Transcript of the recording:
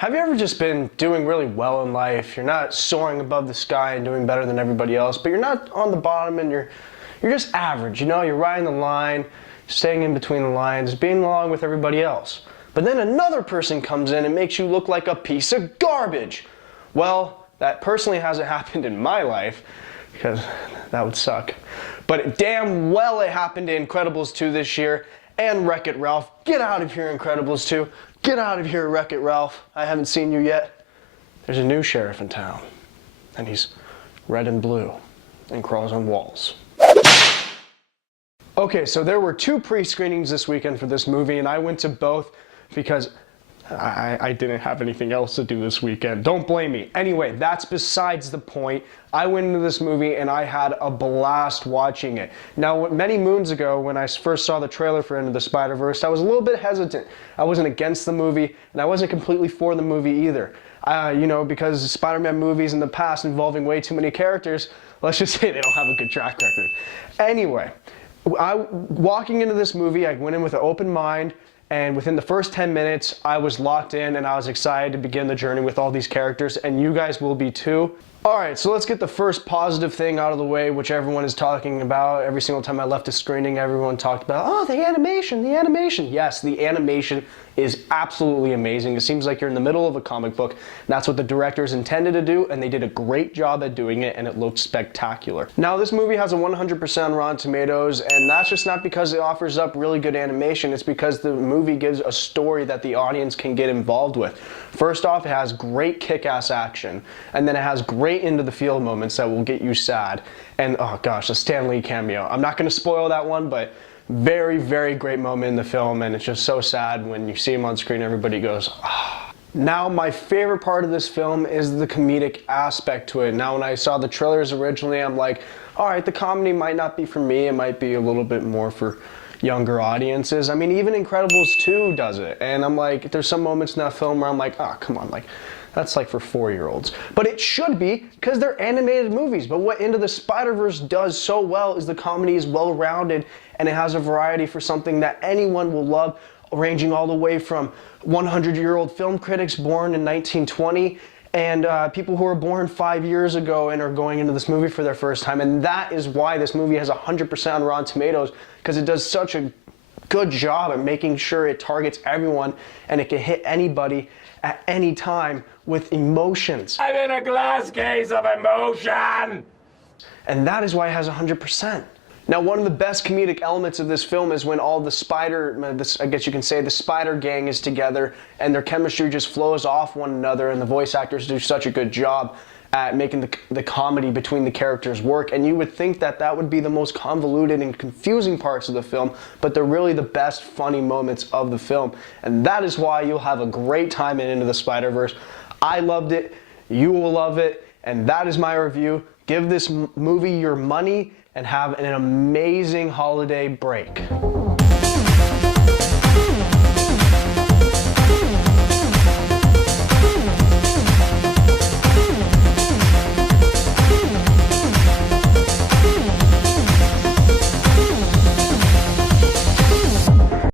Have you ever just been doing really well in life? You're not soaring above the sky and doing better than everybody else, but you're not on the bottom and you're just average, you know? You're riding the line, staying in between the lines, being along with everybody else. But then another person comes in and makes you look like a piece of garbage. Well, that personally hasn't happened in my life, because that would suck. But damn well it happened to Incredibles 2 this year, and Wreck-It Ralph. Get out of here, Incredibles 2. Get out of here, Wreck-It Ralph. I haven't seen you yet. There's a new sheriff in town, and he's red and blue and crawls on walls. Okay, so there were 2 pre-screenings this weekend for this movie, and I went to both because I didn't have anything else to do this weekend. Don't blame me. Anyway, that's besides the point. I went into this movie and I had a blast watching it. Now, many moons ago, when I first saw the trailer for Into the Spider-Verse, I was a little bit hesitant. I wasn't against the movie, and I wasn't completely for the movie either. You know, because Spider-Man movies in the past involving way too many characters, let's just say they don't have a good track record. Anyway, walking into this movie, I went in with an open mind. And within the first 10 minutes, I was locked in and I was excited to begin the journey with all these characters, and you guys will be too. Alright, so let's get the first positive thing out of the way, which everyone is talking about. Every single time I left a screening, everyone talked about, oh, the animation, the animation. Yes, the animation is absolutely amazing. It seems like you're in the middle of a comic book. That's what the directors intended to do, and they did a great job at doing it, and it looked spectacular. Now, this movie has a 100% Rotten Tomatoes, and that's just not because it offers up really good animation. It's because the movie gives a story that the audience can get involved with. First off, it has great kick-ass action, and then it has great into the field moments that will get you sad. And oh gosh, the Stan Lee cameo. I'm not going to spoil that one, but very, very great moment in the film, and it's just so sad when you see him on screen, everybody goes, ah. Now, my favorite part of this film is the comedic aspect to it. Now, when I saw the trailers originally, I'm like, all right, the comedy might not be for me. It might be a little bit more for younger audiences. I mean, even Incredibles 2 does it. And I'm like, there's some moments in that film where I'm like, oh, come on, like, that's like for 4-year-olds. But it should be, because they're animated movies. But what Into the Spider-Verse does so well is the comedy is well-rounded, and it has a variety for something that anyone will love, ranging all the way from 100-year-old film critics born in 1920 and people who were born 5 years ago and are going into this movie for their first time. And that is why this movie has 100% on Rotten Tomatoes, because it does such a good job at making sure it targets everyone and it can hit anybody at any time with emotions. I'm in a glass case of emotion! And that is why it has 100%. Now, one of the best comedic elements of this film is when all the I guess you can say the Spider Gang is together and their chemistry just flows off one another, and the voice actors do such a good job at making the comedy between the characters work. And you would think that that would be the most convoluted and confusing parts of the film, but they're really the best funny moments of the film. And that is why you'll have a great time in Into the Spider-Verse. I loved it, you will love it, and that is my review. Give this movie your money and have an amazing holiday break.